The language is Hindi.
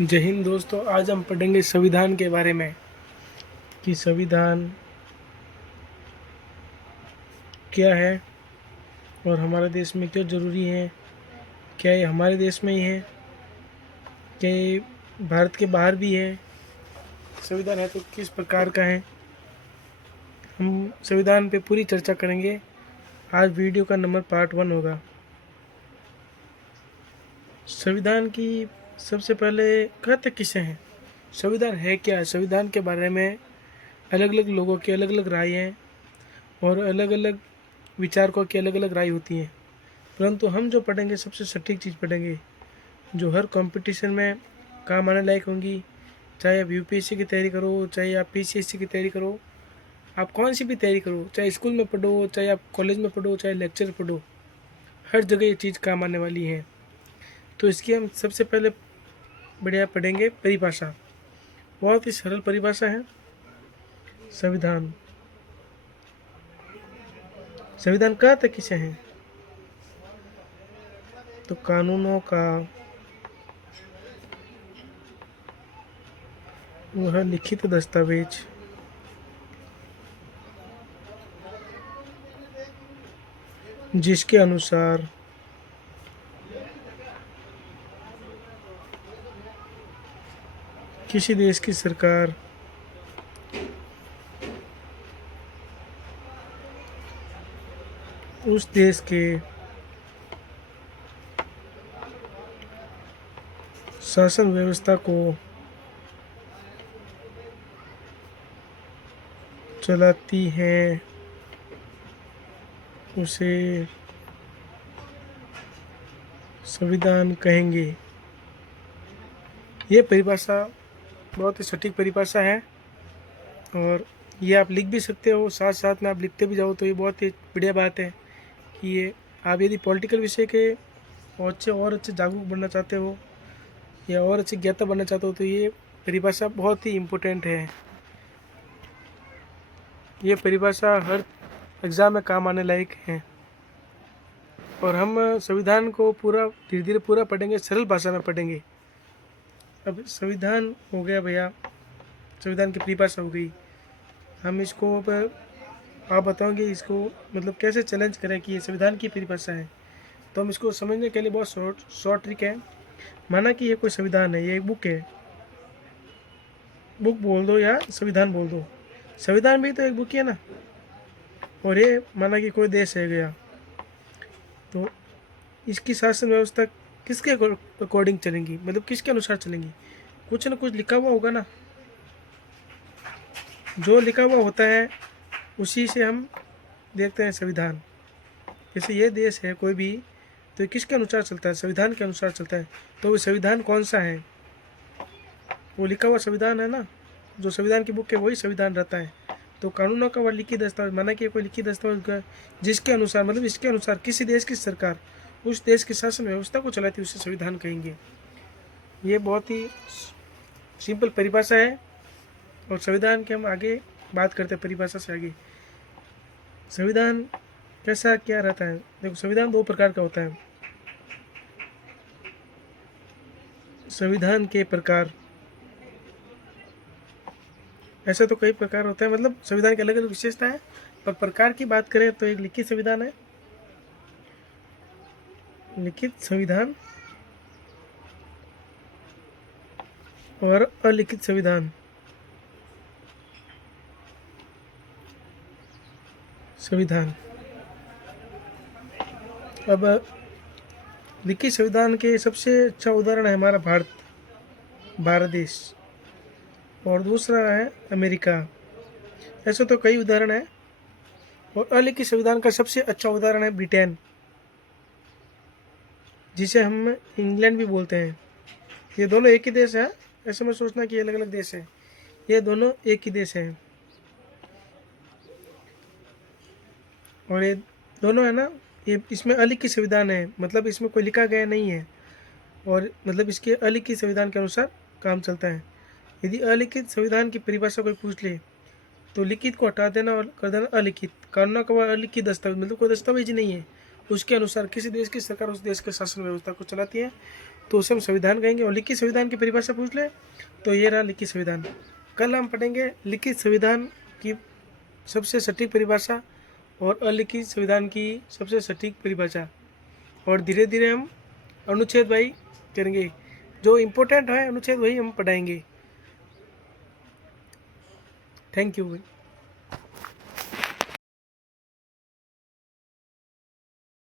जय हिंद दोस्तों। आज हम पढ़ेंगे संविधान के बारे में कि संविधान क्या है और हमारे देश में क्यों ज़रूरी है। क्या ये हमारे देश में ही है, क्या ये भारत के बाहर भी है, संविधान है तो किस प्रकार का है। हम संविधान पे पूरी चर्चा करेंगे। आज वीडियो का नंबर पार्ट 1 होगा। संविधान की सबसे पहले कहते किसे हैं, संविधान है क्या है। संविधान के बारे में अलग अलग लोगों की अलग अलग राय हैं और अलग अलग विचारकों की अलग अलग राय होती हैं, परंतु हम जो पढ़ेंगे सबसे सटीक चीज़ पढ़ेंगे जो हर कंपटीशन में काम आने लायक होंगी। चाहे आप यूपीएससी की तैयारी करो, चाहे आप पीसीएससी की तैयारी करो, आप कौन सी भी तैयारी करो, चाहे स्कूल में पढ़ो, चाहे आप कॉलेज में पढ़ो, चाहे लेक्चर पढ़ो, हर जगह ये चीज़ काम आने वाली है। तो इसकी हम सबसे पहले बढ़िया पढ़ेंगे परिभाषा। बहुत ही सरल परिभाषा है संविधान। संविधान कहते किसे हैं, तो कानूनों का वह लिखित दस्तावेज जिसके अनुसार किसी देश की सरकार उस देश के शासन व्यवस्था को चलाती है, उसे संविधान कहेंगे। ये परिभाषा बहुत ही सटीक परिभाषा है और ये आप लिख भी सकते हो, साथ साथ में आप लिखते भी जाओ तो ये बहुत ही बढ़िया बात है कि ये आप यदि पॉलिटिकल विषय के और अच्छे जागरूक बनना चाहते हो या और अच्छे ज्ञाता बनना चाहते हो तो ये परिभाषा बहुत ही इम्पोर्टेंट है। ये परिभाषा हर एग्ज़ाम में काम आने लायक है और हम संविधान को पूरा धीरे धीरे पूरा पढ़ेंगे, सरल भाषा में पढ़ेंगे। अब संविधान हो गया भैया, संविधान की परिभाषा हो गई। हम इसको अब आप बताओगे इसको मतलब कैसे चैलेंज करें कि ये संविधान की परिभाषा है। तो हम इसको समझने के लिए बहुत शॉर्ट ट्रिक है। माना कि ये कोई संविधान है, ये एक बुक है, बुक बोल दो या संविधान बोल दो, संविधान भी तो एक बुक ही है ना। और ये माना कि कोई देश है गया, तो इसकी शासन व्यवस्था किसके अकॉर्डिंग चलेंगी, मतलब किसके अनुसार चलेंगी। कुछ ना कुछ लिखा हुआ होगा ना, जो लिखा हुआ होता है उसी से हम देखते हैं संविधान। जैसे ये देश है कोई भी, तो किसके अनुसार चलता है, संविधान के अनुसार चलता है। तो वो संविधान कौन सा है, वो लिखा हुआ संविधान है ना, जो संविधान की बुक है वही संविधान रहता है। तो कानूनों का वह लिखित दस्तावेज, माना कि कोई लिखित दस्तावेज जिसके अनुसार मतलब इसके अनुसार किसी देश की सरकार उस देश की शासन व्यवस्था को चलाती है उसे संविधान कहेंगे। ये बहुत ही सिंपल परिभाषा है और संविधान के हम आगे बात करते हैं। परिभाषा से आगे संविधान कैसा क्या रहता है। देखो संविधान दो प्रकार का होता है। संविधान के प्रकार, ऐसे तो कई प्रकार होते हैं, मतलब संविधान की अलग अलग विशेषता है, पर प्रकार की बात करें तो एक लिखित संविधान है, लिखित संविधान और अलिखित संविधान। संविधान अब लिखित संविधान के सबसे अच्छा उदाहरण है हमारा भारत देश और दूसरा है अमेरिका। ऐसे तो कई उदाहरण हैं और अलिखित संविधान का सबसे अच्छा उदाहरण है ब्रिटेन, जिसे हम इंग्लैंड भी बोलते हैं। ये दोनों एक ही देश है, ऐसे में सोचना कि अलग अलग देश है, ये दोनों एक ही देश है। और ये दोनों है ना, ये इसमें अलिखित संविधान है, मतलब इसमें कोई लिखा गया नहीं है और मतलब इसके अलिखित संविधान के अनुसार काम चलता है। यदि अलिखित संविधान की परिभाषा कोई पूछ ले तो लिखित को हटा देना और कर देना अलिखित। कानूनों का वह अलिखित दस्तावेज मतलब कोई दस्तावेज ही नहीं है, उसके अनुसार किसी देश की सरकार उस देश के शासन व्यवस्था को चलाती है तो उसे हम संविधान कहेंगे। और लिखित संविधान की परिभाषा पूछ ले तो ये रहा लिखित संविधान। कल हम पढ़ेंगे लिखित संविधान की सबसे सटीक परिभाषा और अलिखित संविधान की सबसे सटीक परिभाषा, और धीरे धीरे हम अनुच्छेद भाई करेंगे, जो इम्पोर्टेंट है अनुच्छेद वही हम पढ़ाएंगे। Thank you.